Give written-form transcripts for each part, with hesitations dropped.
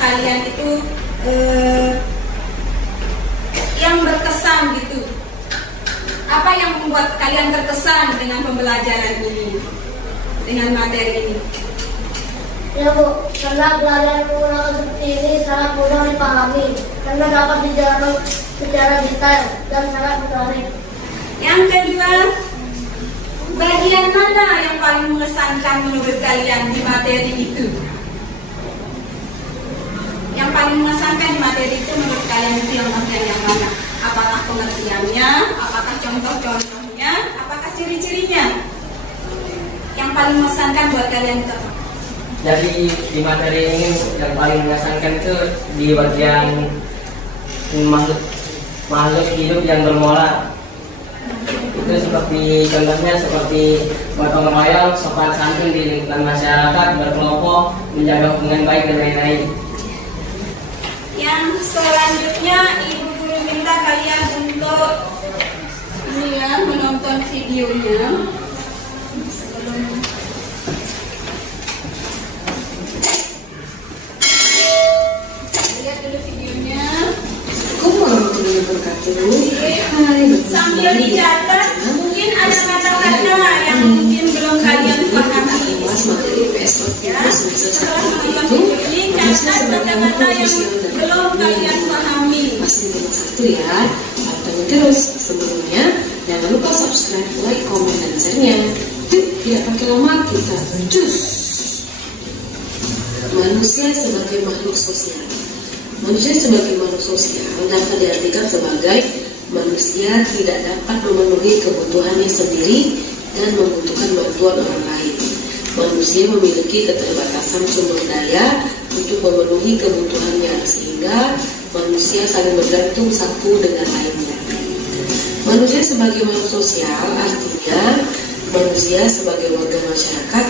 kalian itu yang berkesan gitu. Apa yang membuat kalian terkesan dengan pembelajaran ini, dengan materi ini? Ya Bu, karena belajar menggunakan seperti ini sangat mudah dipahami, karena dapat dijelaskan secara detail dan sangat menarik. Yang kedua, bagian mana yang paling mengesankan menurut kalian di materi itu? Yang paling mengesankan di materi itu menurut kalian itu yang bagian yang mana? Apakah pengertiannya? Apakah contoh-contohnya? Apakah ciri-cirinya? Yang paling mengesankan buat kalian itu? Jadi di materi ini yang paling mengesankan itu di bagian makhluk hidup yang bermoral. Itu seperti contohnya seperti gotong royong, sopan santun di lingkungan masyarakat, berkelompok, menjaga hubungan baik dan lain-lain. Yang selanjutnya Ibu Guru minta kalian untuk ini ya, menonton videonya. Lihat dulu videonya. Sambil dicatat, mungkin ada kata-kata yang mungkin belum kalian pahami. Ya, setelah menonton video ini, catat kata-kata yang belum kalian pahami. Masih nomor 1 ya. Pantengin terus. Sebelumnya jangan lupa subscribe, like, komen, dan share-nya. Yuk, tidak pakai lama, kita cus. Manusia sebagai makhluk sosial. Manusia sebagai makhluk sosial dapat diartikan sebagai manusia tidak dapat memenuhi kebutuhannya sendiri dan membutuhkan bantuan orang lain. Manusia memiliki keterbatasan sumber daya untuk memenuhi kebutuhannya, sehingga manusia saling bergantung satu dengan lainnya. Manusia sebagai makhluk sosial artinya manusia sebagai warga masyarakat.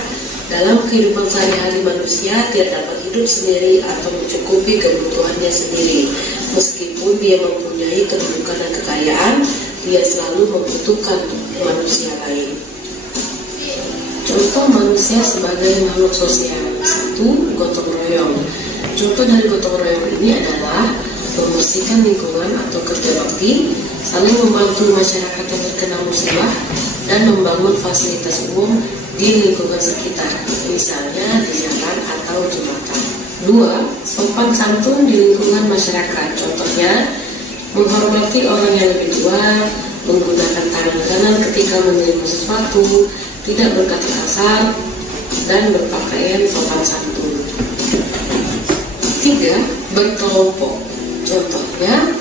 Dalam kehidupan sehari-hari manusia tidak dapat hidup sendiri atau mencukupi kebutuhannya sendiri. Meskipun dia mempunyai kedudukan dan kekayaan, dia selalu membutuhkan manusia lain. Contoh manusia sebagai makhluk sosial. 1. Gotong royong. Contoh dari gotong royong ini adalah membersihkan lingkungan atau kerja bakti, saling membantu masyarakat yang terkena musibah, dan membangun fasilitas umum di lingkungan sekitar, misalnya di jalan atau jembatan. 2. Sopan santun di lingkungan masyarakat. Contohnya, menghormati orang yang lebih tua, menggunakan tangan kanan ketika menerima sesuatu, tidak berkata kasar, dan berpakaian sopan santun. 3. Berkelompok. Contohnya,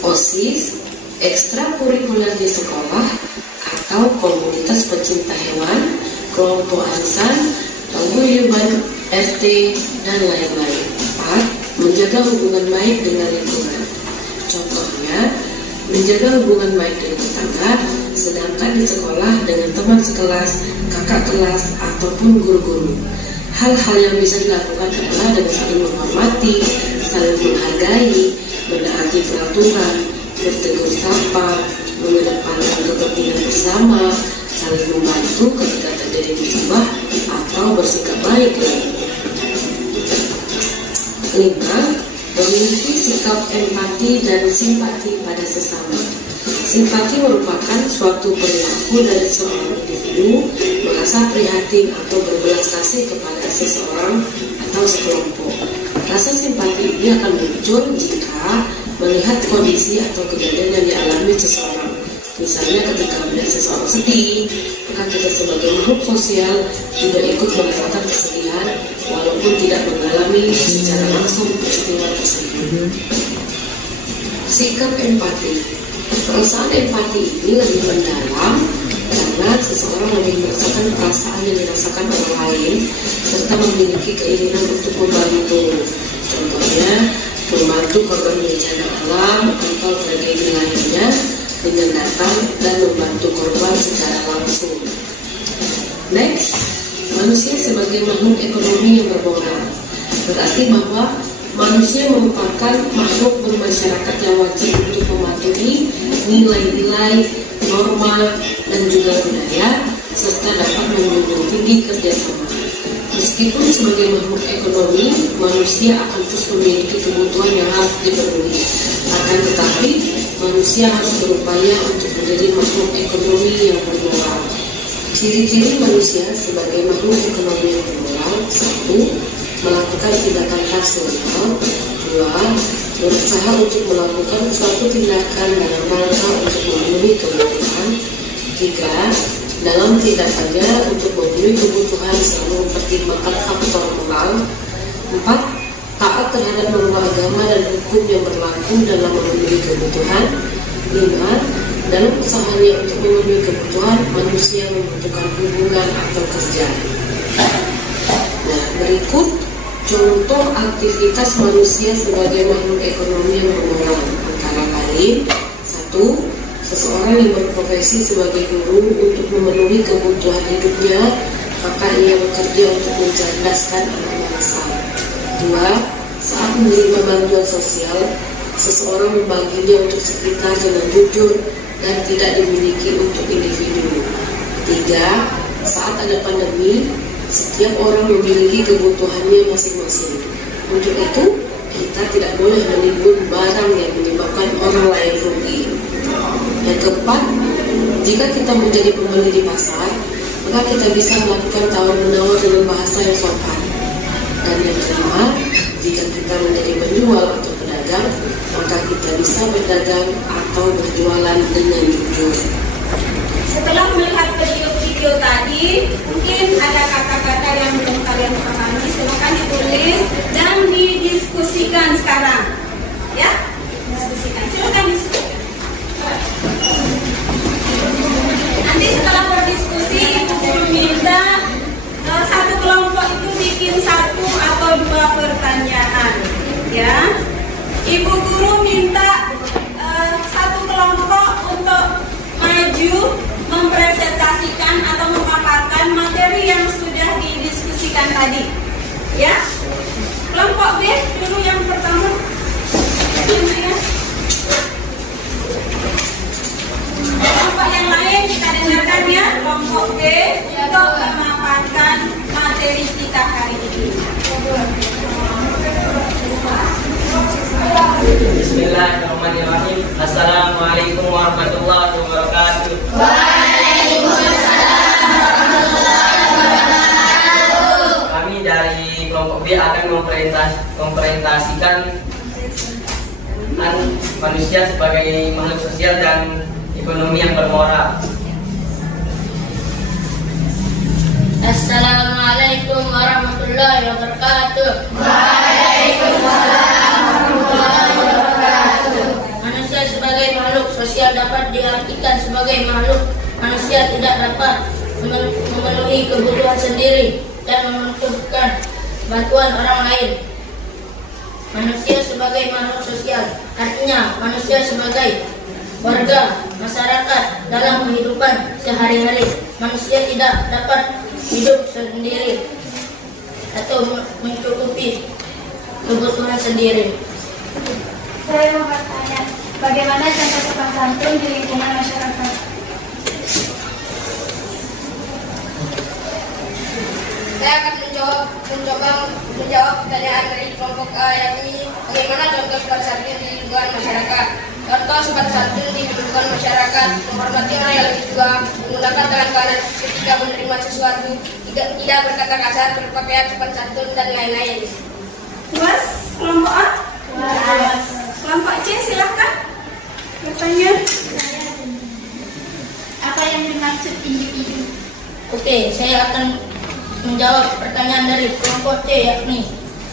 OSIS, ekstrakurikuler di sekolah, atau komunitas pecinta hewan, kelompok arisan, paguyuban, RT, dan lain-lain. 4. Menjaga hubungan baik dengan lingkungan. Contohnya, menjaga hubungan baik dengan tetangga, sedangkan di sekolah dengan teman sekelas, kakak kelas, ataupun guru-guru. Hal-hal yang bisa dilakukan adalah dengan saling menghormati, saling menghargai, menaati peraturan, bertegur sapa, mengedepankan kepentingan bersama, saling membantu ketika terjadi musibah, atau bersikap baik lainnya. 5. Memiliki sikap empati dan simpati pada sesama. Simpati merupakan suatu perilaku dari seorang individu merasa prihatin atau berbelas kasih kepada seseorang atau sekelompok. Rasa simpati ini akan muncul jika melihat kondisi atau kejadian yang dialami seseorang. Misalnya ketika melihat seseorang sedih, maka kita sebagai makhluk sosial juga ikut merasakan kesedihan walaupun tidak mengalami secara langsung peristiwa tersebut. Sikap empati. Perasaan empati ini lebih mendalam karena seseorang lebih merasakan perasaan yang dirasakan orang lain serta memiliki keinginan untuk membantu. Contohnya, membantu korban bencana alam atau tragedi lainnya dengan datang dan membantu korban secara langsung. Next, manusia sebagai makhluk ekonomi yang bermoral. Berarti bahwa manusia merupakan makhluk bermasyarakat yang wajib untuk mematuhi nilai-nilai, norma, dan juga budaya, serta dapat menjunjung tinggi kerjasama. Meskipun sebagai makhluk ekonomi, manusia akan terus memiliki kebutuhan yang harus dipenuhi. Akan tetapi, manusia harus berupaya untuk menjadi makhluk ekonomi yang bermoral. Ciri-ciri manusia sebagai makhluk ekonomi yang bermoral: 1. Melakukan tindakan rasional. 2. Berusaha untuk melakukan suatu tindakan dalam rangka untuk memenuhi kebutuhan. 3. Dalam tindakannya untuk memenuhi kebutuhan selalu mempertimbangkan faktor moral. 4. Taat terhadap norma agama dan hukum yang berlaku dalam memenuhi kebutuhan. 5. Dalam usahanya untuk memenuhi kebutuhan, manusia membutuhkan hubungan atau kerja. Nah, berikut contoh aktivitas manusia sebagai makhluk ekonomi yang bermoral, antara lain: 1. Seseorang yang berprofesi sebagai guru untuk memenuhi kebutuhan hidupnya, maka ia bekerja untuk mencerdaskan anak bangsa. 2. Saat menerima bantuan sosial, seseorang membaginya untuk sekitar dengan jujur dan tidak dimiliki untuk individu. 3. Saat ada pandemi, setiap orang memiliki kebutuhannya masing-masing. Untuk itu, kita tidak boleh menimbun barang yang menyebabkan orang lain rugi. Yang keempat, jika kita menjadi pembeli di pasar, maka kita bisa melakukan tawar-menawar dengan bahasa yang sopan. Dan yang kelima, jika kita menjadi penjual atau pedagang, maka kita bisa berdagang atau berjualan dengan jujur. Setelah melihat video tadi, mungkin ada kata-kata yang belum kalian pahami, silakan ditulis dan didiskusikan sekarang. Ya, diskusikan. Silakan diskusikan. Nanti setelah berdiskusi, ibu guru minta satu kelompok itu bikin 1 atau 2 pertanyaan. Ya, ibu guru minta satu kelompok untuk maju mempresentasikan atau memaparkan materi yang sudah didiskusikan tadi. Ya, kelompok B dulu yang pertama. Ya. Kelompok yang lain kita dengarkan ya. Kelompok B untuk memaparkan materi kita hari ini. Bismillahirrahmanirrahim. Assalamualaikum warahmatullahi wabarakatuh. Waalaikumsalam warahmatullahi wabarakatuh. Kami dari kelompok B akan mempresentasikan manusia sebagai makhluk sosial dan ekonomi yang bermoral. Assalamualaikum warahmatullahi wabarakatuh. Waalaikumsalam warahmatullahi wabarakatuh. Manusia sebagai makhluk sosial dapat diartikan sebagai makhluk manusia tidak dapat memenuhi kebutuhan sendiri dan membutuhkan bantuan orang lain. Manusia sebagai makhluk sosial artinya manusia sebagai warga masyarakat dalam kehidupan sehari-hari. Manusia tidak dapat hidup sendiri atau mencukupi kebutuhan sendiri. Saya mau bertanya, bagaimana contoh sopan santun di lingkungan masyarakat? Saya akan menjawab pertanyaan dari kelompok A, yakni bagaimana contoh sopan santun di lingkungan masyarakat. Contoh sopan santun di lingkungan masyarakat: menghormati orang yang lebih tua, menggunakan tangan kanan ketika menerima sesuatu, tidak berkata kasar, berpakaian sopan santun, dan lain-lain. Puas kelompok A? Kelompok C silahkan bertanya. Apa yang dimaksud individu? Oke, saya akan menjawab pertanyaan dari kelompok C, yakni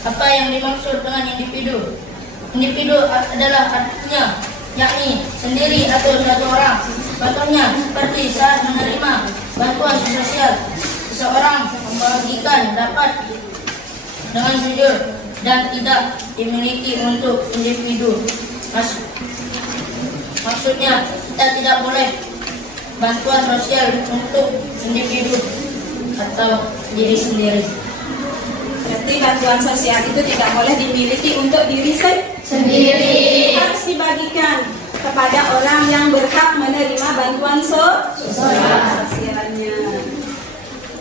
apa yang dimaksud dengan individu. Individu adalah artinya yakni sendiri atau satu orang. Contohnya seperti saat menerima bantuan sosial, seseorang membagikan dapat dengan jujur dan tidak dimiliki untuk individu. Maksudnya kita tidak boleh bantuan sosial untuk individu atau diri sendiri. Berarti bantuan sosial itu tidak boleh dimiliki untuk diri sendiri. Harus dibagikan kepada orang yang berhak menerima bantuan sosialnya.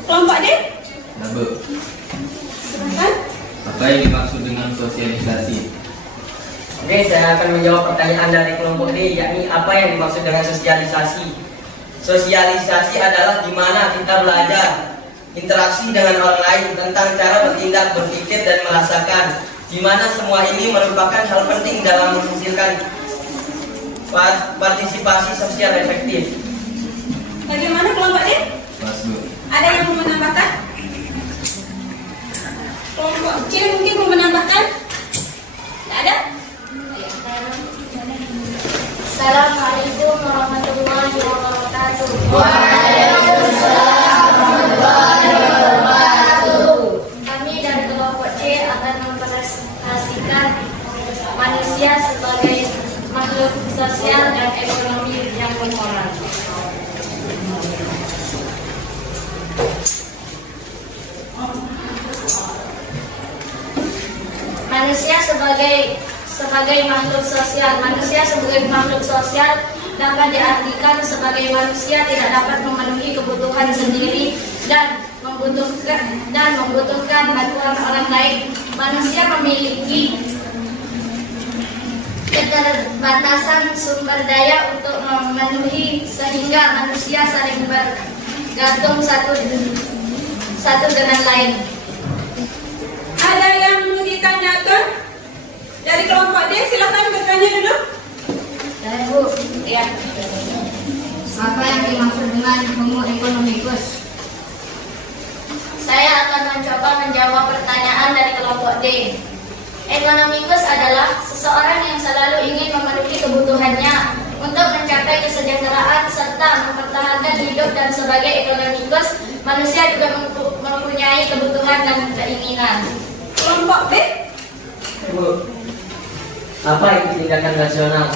Kelompok D? Apa yang dimaksud dengan sosialisasi? Oke, saya akan menjawab pertanyaan dari kelompok D, yakni apa yang dimaksud dengan sosialisasi. Sosialisasi adalah di mana kita belajar interaksi dengan orang lain tentang cara bertindak, berpikir, dan merasakan, di mana semua ini merupakan hal penting dalam menghasilkan partisipasi sosial efektif. Bagaimana kelompok D? Ada yang mau menambahkan? Kelompok C mungkin mau menambahkan? Tidak ada? Assalamualaikum warahmatullahi wabarakatuh. Kami dari kelompok C akan mempresentasikan manusia sebagai makhluk sosial dan ekonomi yang bermoral. Manusia sebagai makhluk sosial dapat diartikan sebagai manusia tidak dapat memenuhi kebutuhan sendiri dan membutuhkan bantuan orang lain. Manusia memiliki keterbatasan sumber daya untuk memenuhi, sehingga manusia saling bergantung satu dengan lain. Ada yang mau ditanyakan? Dari kelompok D, silakan bertanya dulu. Saya Bu, ya. Apa yang dimaksud dengan homo economicus? Saya akan mencoba menjawab pertanyaan dari kelompok D. Ekonomikus adalah seseorang yang selalu ingin memenuhi kebutuhannya untuk mencapai kesejahteraan serta mempertahankan hidup, dan sebagai ekonomikus, manusia juga mempunyai kebutuhan dan keinginan. Kelompok B? Bu, apa itu tindakan rasional?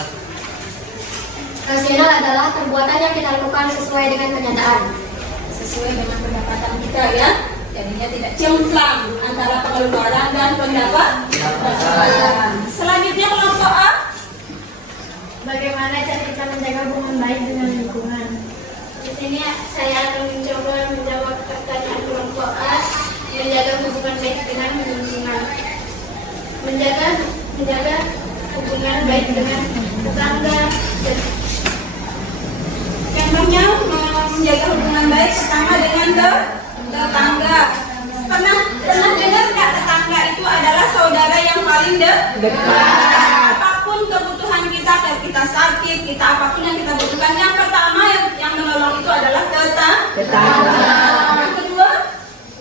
Rasional adalah perbuatan yang kita lakukan sesuai dengan kenyataan. Sesuai dengan pendapatan kita, ya. Jadinya tidak cemplang antara pengeluaran dan pendapatan. Selanjutnya kelompok A. Bagaimana cara kita menjaga hubungan baik dengan lingkungan? Di sini saya akan mencoba menjawab pertanyaan kelompok A, menjaga hubungan baik dengan lingkungan. Menjaga hubungan baik dengan tetangga. Contohnya menjaga hubungan baik pertama dengan tetangga. Pernah dengar nggak tetangga itu adalah saudara yang paling dekat. Apapun kebutuhan kita, kalau kita sakit, kita apapun yang kita butuhkan, yang pertama yang menolong itu adalah tetangga.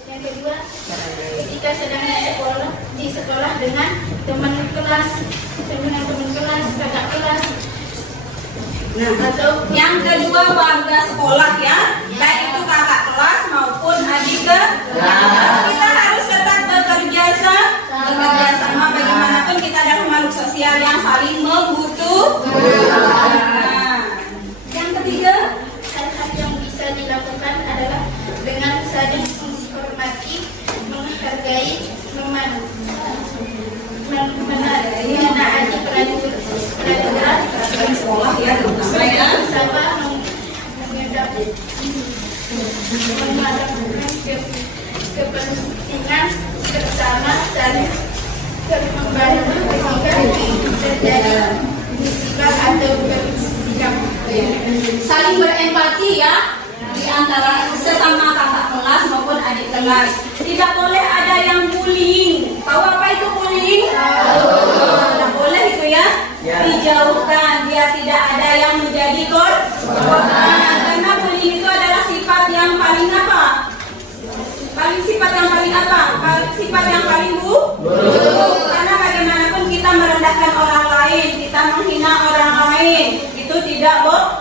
Yang kedua, Ketika sedang di sekolah dengan teman kelas, kakak kelas. atau yang kedua warga sekolah, ya, baik itu kakak kelas maupun adik kelas. Kita harus tetap bekerja sama, bagaimanapun kita adalah makhluk sosial yang saling membutuhkan. Yang ketiga, Hal-hal yang bisa dilakukan adalah dengan saling menghormati, menghargai, menaati peraturan sekolah, ya, terutama, ya. bersama, menghadapi kepentingan bersama, saling membantu ketika terjadi musibah atau bersikap. Saling berempati, ya, di antara sesama kakak kelas maupun adik kelas. Tidak boleh ada yang bullying. Tahu apa itu bullying? Tidak boleh itu, ya. Dijauhkan, biar tidak ada yang menjadi korban. Karena bullying itu adalah sifat yang paling apa? Sifat yang paling buruk. Karena bagaimanapun kita merendahkan orang lain, kita menghina orang lain, itu tidak boleh.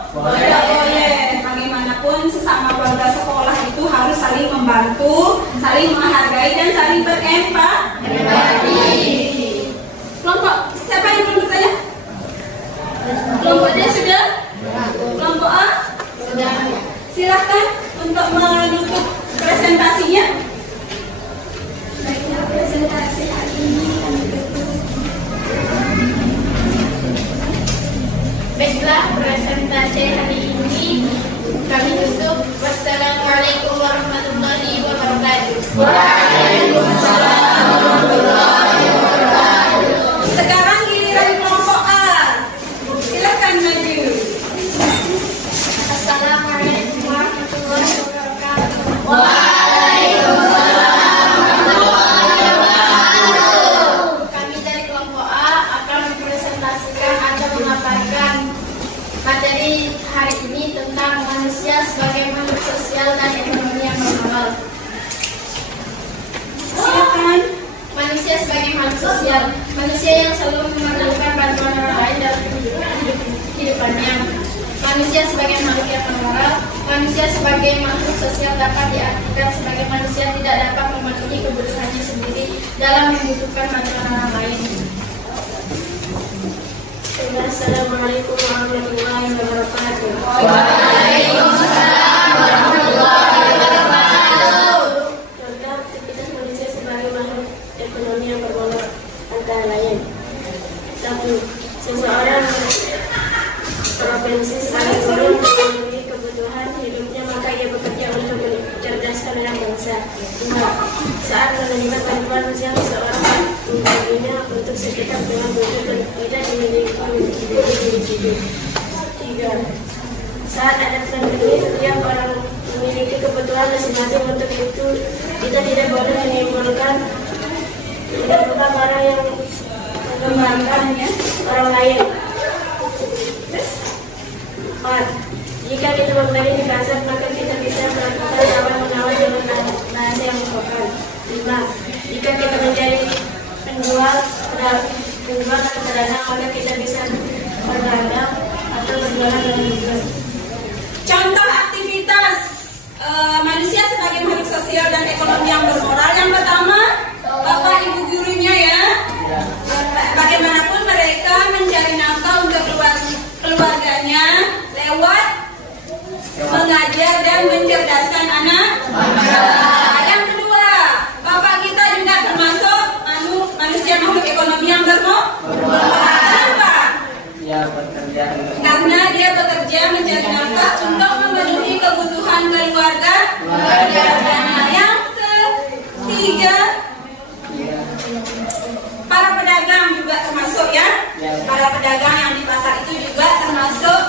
Bagaimanapun sesama warga sekolah itu harus saling membantu, saling menghargai, dan saling berempati. Kelompok siapa yang belum bertanya? Kelompoknya sudah? Kelompok A? Sudah. Silahkan untuk menutup presentasinya. Baiklah, presentasi hari ini kami tutup. Wassalamualaikum warahmatullahi wabarakatuh. Waalaikumsalam warahmatullahi wabarakatuh. menyampaikan atau memaparkan materi hari ini tentang manusia sebagai makhluk sosial dan ekonomi yang bermoral. Silakan. Manusia sebagai makhluk sosial, manusia yang selalu memerlukan bantuan orang lain dalam kehidupannya. Manusia sebagai makhluk yang bermoral, manusia sebagai makhluk sosial dapat diartikan sebagai manusia tidak dapat memenuhi kebutuhannya sendiri dalam membutuhkan bantuan orang lain. Assalamualaikum warahmatullahi wabarakatuh. Waalaikumsalam warahmatullahi wabarakatuh. Contoh aktivitas manusia sebagai makhluk ekonomi yang bermoral antara lain. 1. Seseorang provinsi sebagai guru memenuhi kebutuhan hidupnya, maka ia bekerja untuk mencerdaskan anak bangsa. 2. Saat menerima bantuan sosial, seseorang membaginya untuk sekitar dengan wujud dan tidak dimiliki individu. 3. Saat ada pandemi, setiap orang memiliki kebutuhan masing-masing. Untuk itu, kita tidak boleh menimbulkan orang yang mengembangkan orang lain. 4. Jika kita membeli di pasar, maka kita bisa melakukan tawar-menawar dengan bahasa yang sopan. 5. Jika kita menjadi penjual dan pedagang, maka kita bisa berdagang atau berjualan dengan bebas. Contoh aktivitas manusia sebagai makhluk sosial dan ekonomi yang bermoral. Yang pertama, bapak ibu gurunya ya. Bagaimanapun mereka mencari nafkah untuk keluarganya lewat mengajar dan mencerdaskan anak. Yang kedua, bapak kita juga termasuk manusia makhluk ekonomi yang bermoral. Kenapa? Karena dia bekerja mencari nafkah untuk memenuhi kebutuhan keluarganya. Yang ketiga, para pedagang juga termasuk ya. Para pedagang yang di pasar itu juga termasuk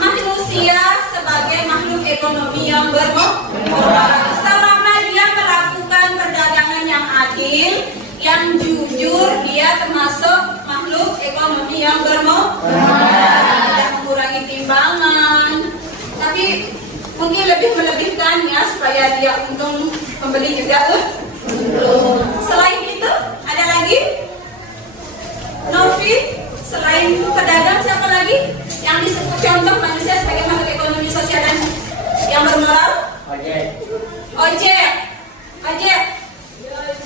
manusia sebagai makhluk ekonomi yang bermoral. Selama dia melakukan perdagangan yang adil, yang jujur, dia termasuk makhluk ekonomi yang bermoral. Tidak mengurangi timbangan, tapi mungkin lebih melebihkan ya supaya dia untung membeli juga. Selain itu ada lagi? Novi, selain pedagang siapa lagi yang disebut contoh manusia sebagai makhluk ekonomi sosial dan yang bermoral? Ojek.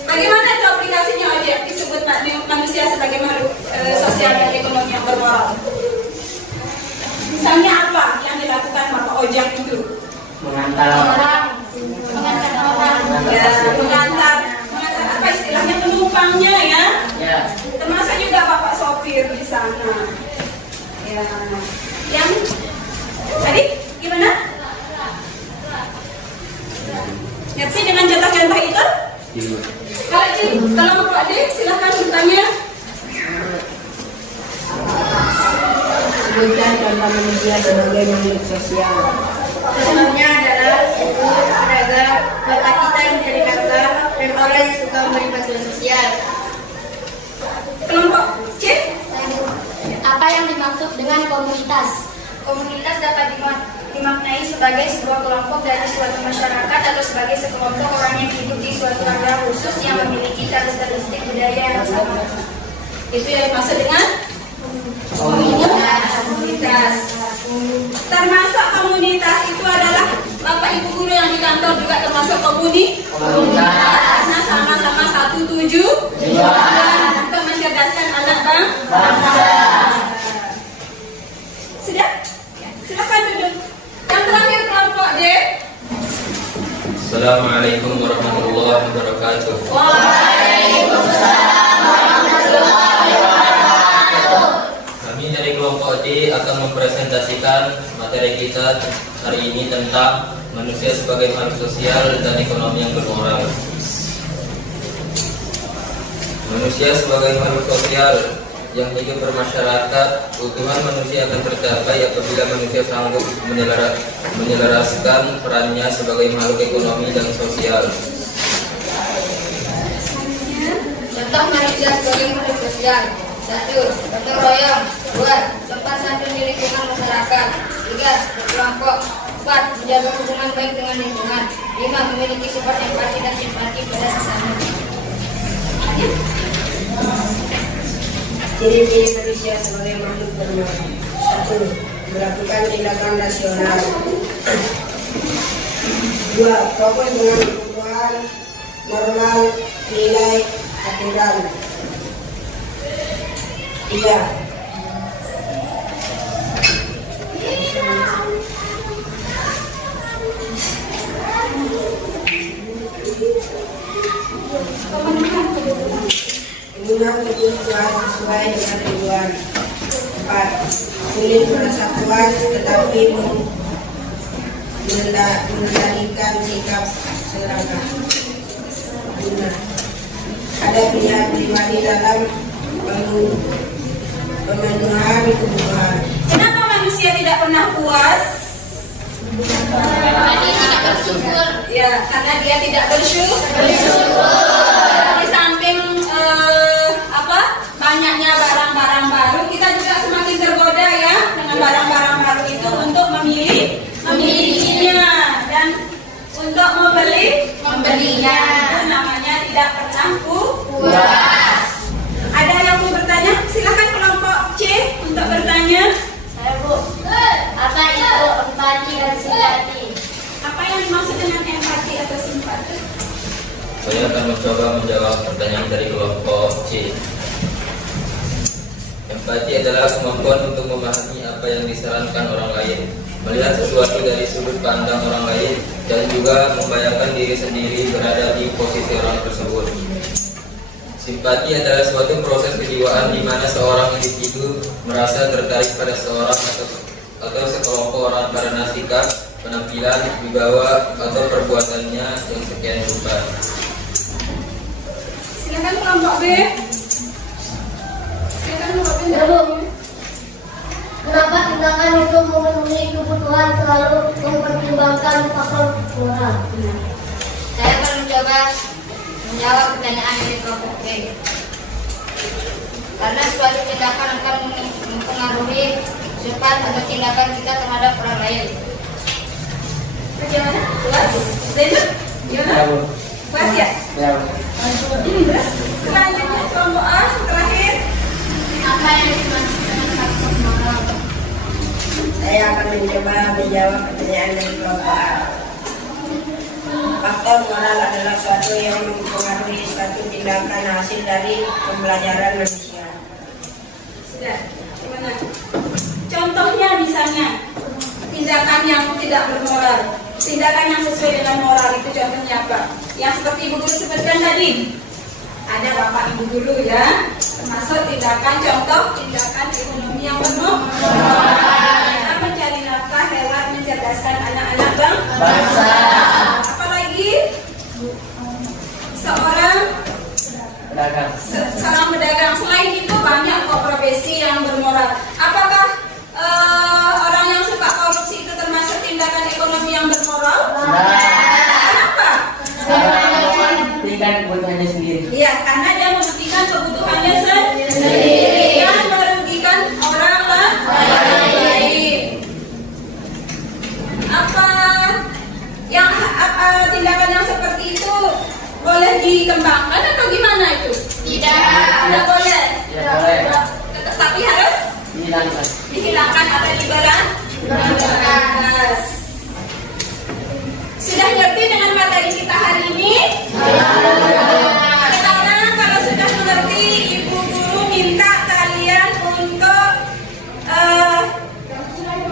Bagaimana itu aplikasinya ojek disebut manusia sebagai makhluk sosial dan ekonomi yang bermoral? Misalnya apa yang dilakukan bapak ojek itu? Mengantar orang. Ya, mengantar apa istilahnya penumpangnya ya? ya. Termasuk juga bapak sopir di sana. Ya. Yang tadi gimana? Ngerti dengan contoh-contoh itu? Kalau Pak Ade silahkan bertanya. Sebutkan contoh manusia sebagai makhluk sosial. Contohnya adalah ibu, pedagang, bapak kita yang mencari nafkah, dan orang yang suka memberi bantuan sosial. Kelompok C. Apa yang dimaksud dengan komunitas? Komunitas dapat dimaknai sebagai sebuah kelompok dari suatu masyarakat atau sebagai sekelompok orang yang hidup di suatu area khusus yang memiliki karakteristik budaya yang sama. Itu yang dimaksud dengan komunitas. Termasuk komunitas itu adalah bapak ibu guru yang di kantor juga termasuk komunitas. Karena sama-sama satu tujuan untuk mencerdaskan anak bangsa. Sudah? Silakan duduk. Yang terakhir kelompok D. Assalamualaikum warahmatullahi wabarakatuh. Waalaikumsalam warahmatullahi wabarakatuh. Kami dari kelompok D akan mempresentasikan materi kita hari ini tentang manusia sebagai makhluk sosial dan ekonomi yang bermoral. Manusia sebagai makhluk sosial yang hidup bermasyarakat, kebutuhan manusia akan tercapai apabila manusia sanggup menyelaraskan perannya sebagai makhluk ekonomi dan sosial. Contoh manusia sebagai makhluk sosial. 1. Gotong royong. 2. Sopan santun di lingkungan masyarakat. 3. Berkelompok. 4. Menjaga hubungan baik dengan lingkungan. 5. Memiliki sifat empati dan simpati pada sesama. Ciri-ciri manusia sebagai makhluk bermoral. 1. Melakukan tindakan rasional. 2. Fokus dengan kebutuhan moral, nilai, aturan. 3. Memenuhi kebutuhan sesuai dengan tujuan. 4. Sulit merasa puas tetapi mengendalikan sikap serakah. 5. Ada pilihan pribadi dalam pemenuhan kebutuhan. Kenapa manusia tidak pernah puas? Tidak bersyukur. Ya, karena dia tidak bersyukur. Di samping banyaknya barang-barang baru, kita juga semakin tergoda ya dengan barang-barang baru itu untuk memilikinya dan untuk membelinya. Itu namanya tidak pernah puas. Ada yang mau bertanya? Silakan kelompok C untuk bertanya. Saya Bu, apa itu empati dan simpati? Apa yang dimaksud dengan empati atau simpati? Saya akan mencoba menjawab pertanyaan dari kelompok C. Empati adalah kemampuan untuk memahami apa yang disarankan orang lain, melihat sesuatu dari sudut pandang orang lain, dan juga membayangkan diri sendiri berada di posisi orang tersebut. Simpati adalah suatu proses kejiwaan di mana seorang individu merasa tertarik pada seorang atau sekelompok orang karena sikap, penampilan, wibawa, atau perbuatannya yang sekian rupa. Silakan kelompok B. Kenapa tindakan itu memenuhi kebutuhan selalu mempertimbangkan faktor moral? Saya akan mencoba menjawab pertanyaan dari kelompok B. Karena suatu tindakan akan mempengaruhi sifat atau tindakan kita terhadap orang lain. Bagaimana? Puas? Zainab? Gimana? Puas ya? Terus selanjutnya kelompok A terakhir. Apa yang dimaksud dengan faktor moral? Saya akan mencoba menjawab pertanyaan dari kelompok A. Faktor moral adalah suatu yang mempengaruhi suatu tindakan hasil dari pembelajaran manusia. Sudah, gimana? Contohnya misalnya tindakan yang tidak bermoral, tindakan yang sesuai dengan moral itu contohnya apa? Yang seperti Ibu Guru sebutkan tadi. Ada Bapak Ibu Guru ya, termasuk contoh tindakan ekonomi yang penuh moral. Kita mencari nafkah lewat mencerdaskan anak-anak bangsa. Apalagi seorang pedagang. Selain itu banyak kok profesi yang bermoral. Apakah orang yang suka korupsi itu termasuk tindakan ekonomi yang bermoral? Kenapa? Mementingkan kebutuhannya sendiri. Iya, karena dia mementingkan kebutuhannya sendiri dan merugikan orang lain. Tindakan yang seperti itu boleh dikembangkan atau gimana itu? Tidak boleh. Tetapi harus dihilangkan atau diberantas. Sudah ngerti dengan materi kita hari ini? Sekarang kalau sudah mengerti, Ibu Guru minta kalian untuk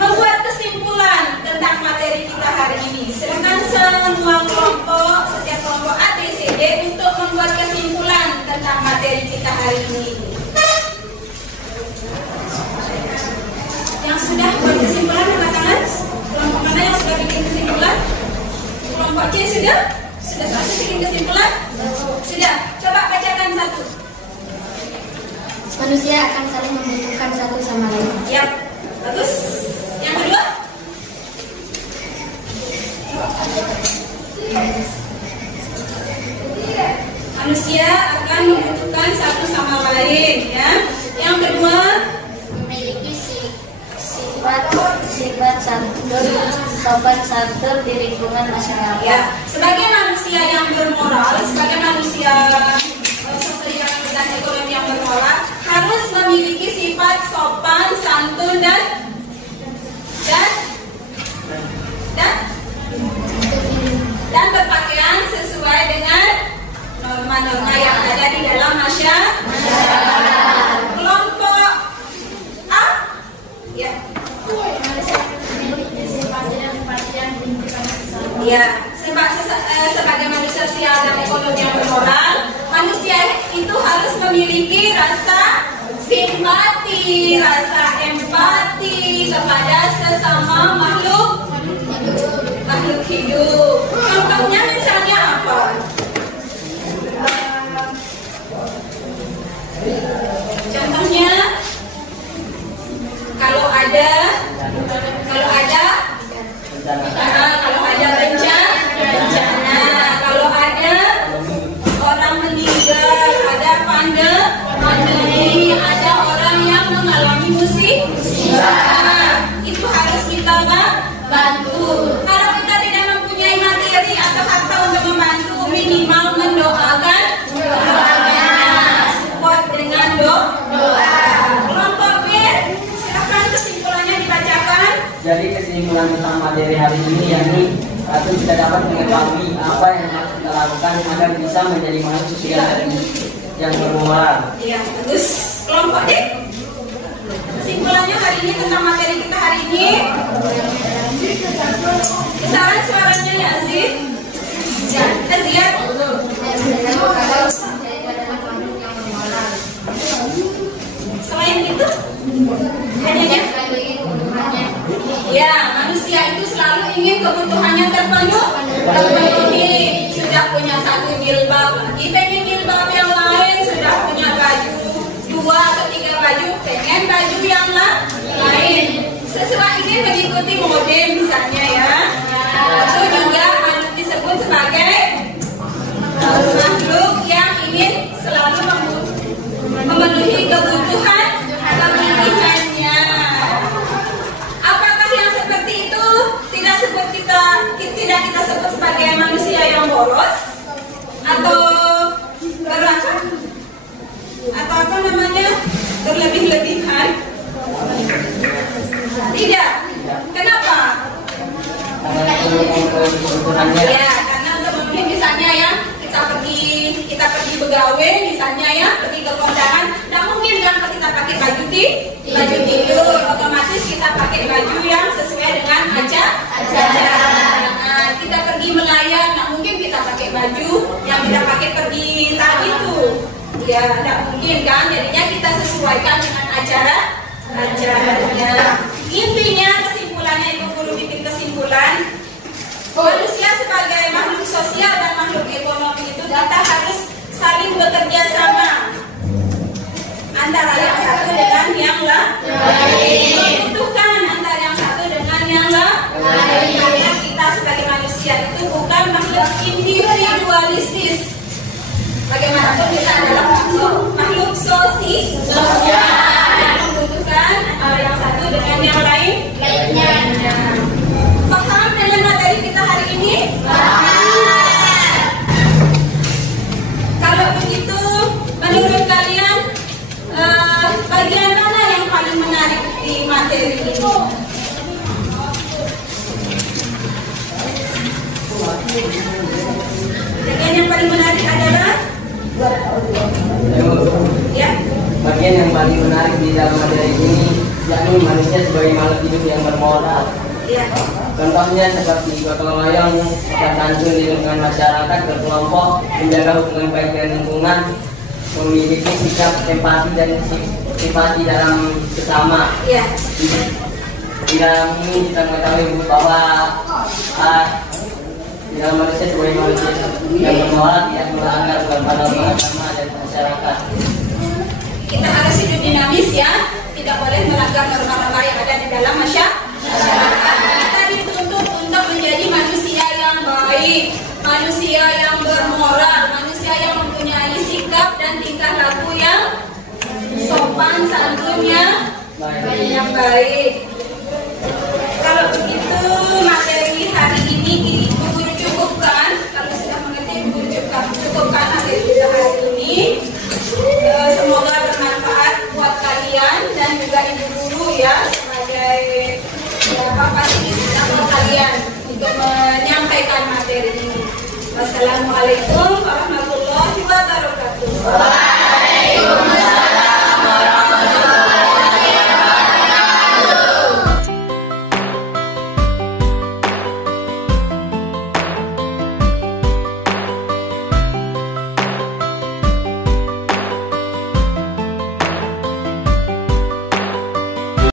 membuat kesimpulan tentang materi kita hari ini. Silakan semua kelompok, setiap kelompok A, B, C, D untuk membuat kesimpulan tentang materi kita hari ini. Yang sudah buat kesimpulan angkat tangan. Kelompok mana yang sudah bikin kesimpulan? Kelompok C sudah selesai bikin kesimpulan? Sudah. Coba bacakan satu. Manusia akan saling membutuhkan satu sama lain. Yap, bagus. Yang kedua? Manusia akan membutuhkan satu sama lain, ya. Yang sopan santun di lingkungan masyarakat. Ya, sebagai manusia yang bermoral, sebagai manusia sosial dan ekonomi yang bermoral, harus memiliki sifat sopan, santun dan berpakaian sesuai dengan norma-norma yang ada di dalam masyarakat. Kelompok A, ya. Ya, sebagai manusia sosial dan ekonomi yang bermoral, manusia itu harus memiliki rasa simpati, rasa empati kepada sesama makhluk hidup. Contohnya misalnya apa? Contohnya kalau ada bencana, kalau ada orang meninggal, ada pandemi, ada orang yang mengalami musibah, itu harus kita bantu. Kalau kita tidak mempunyai materi atau harta untuk membantu, minimal mendoakan, support dengan doa. Kelompok B, silakan kesimpulannya dibacakan. Jadi kesimpulan tentang materi hari ini yakni satu, kita dapat mengetahui apa yang harus kita lakukan agar bisa menjadi manusia yang bermoral. Iya, bagus. Kelompok D, kesimpulannya hari ini tentang materi kita hari ini. Besaran suaranya ya Aziz. Aziat. Selain itu, hanya ya, manusia itu selalu ingin kebutuhannya terpenuhi. Sudah punya satu jilbab, lagi pengen jilbab yang lain. Sudah punya baju 2 ke 3 baju, pengen baju yang lain. Sesuai ingin mengikuti mode misalnya ya. Itu juga disebut sebagai makhluk yang ingin selalu memenuhi kebutuhannya. Apakah yang seperti itu tidak kita sebut sebagai manusia yang boros atau berakal atau apa namanya berlebih-lebihan? Tidak. Kenapa? Ya, karena untuk memenuhi misalnya ya kita pergi begawe misalnya ya, pergi ke kondangan, tidak mungkin kan kita pakai baju tidur, otomatis kita pakai baju yang sesuai dengan acara. Nah, kita pergi melayang, tidak mungkin kita pakai baju yang kita pakai pergi tadi itu. Ya, tidak mungkin kan, jadinya kita sesuaikan dengan acaranya. Intinya kesimpulannya, Ibu Guru bikin kesimpulan, manusia sebagai makhluk sosial dan makhluk ekonomi itu kita harus saling bekerja sama antara yang satu dengan yang lain, membutuhkan antara yang satu dengan yang lain. Karena kita sebagai manusia itu bukan makhluk individualistis. Bagaimanapun kita adalah makhluk sosial, membutuhkan antara yang satu dengan yang lainnya. Paham dengan materi kita hari ini? Kalau begitu, menurut kalian bagian mana yang paling menarik di materi ini? Bagian yang paling menarik adalah ya. Bagian yang paling menarik di dalam materi ini yakni manusia sebagai makhluk hidup yang bermoral. Ya. Contohnya seperti gotong royong, santun di lingkungan masyarakat, berkelompok, menjaga hubungan baik dan lingkungan, memiliki sikap empati dan simpati dalam sesama. Ya. Di dalam ini kita mengetahui bahwa di dalam manusia sebagai manusia yang bermoral tidak melanggar pada agama dan masyarakat. Kita harus hidup dinamis ya, tidak boleh melanggar norma-norma yang ada di dalam masyarakat. Kita dituntut untuk menjadi manusia yang baik, manusia yang bermoral, manusia yang mempunyai sikap dan tingkah laku yang sopan santunnya yang baik. Kalau begitu materi dari ibu guru ya sebagai fasilitator kalian untuk menyampaikan materi ini. Wassalamualaikum warahmatullahi wabarakatuh.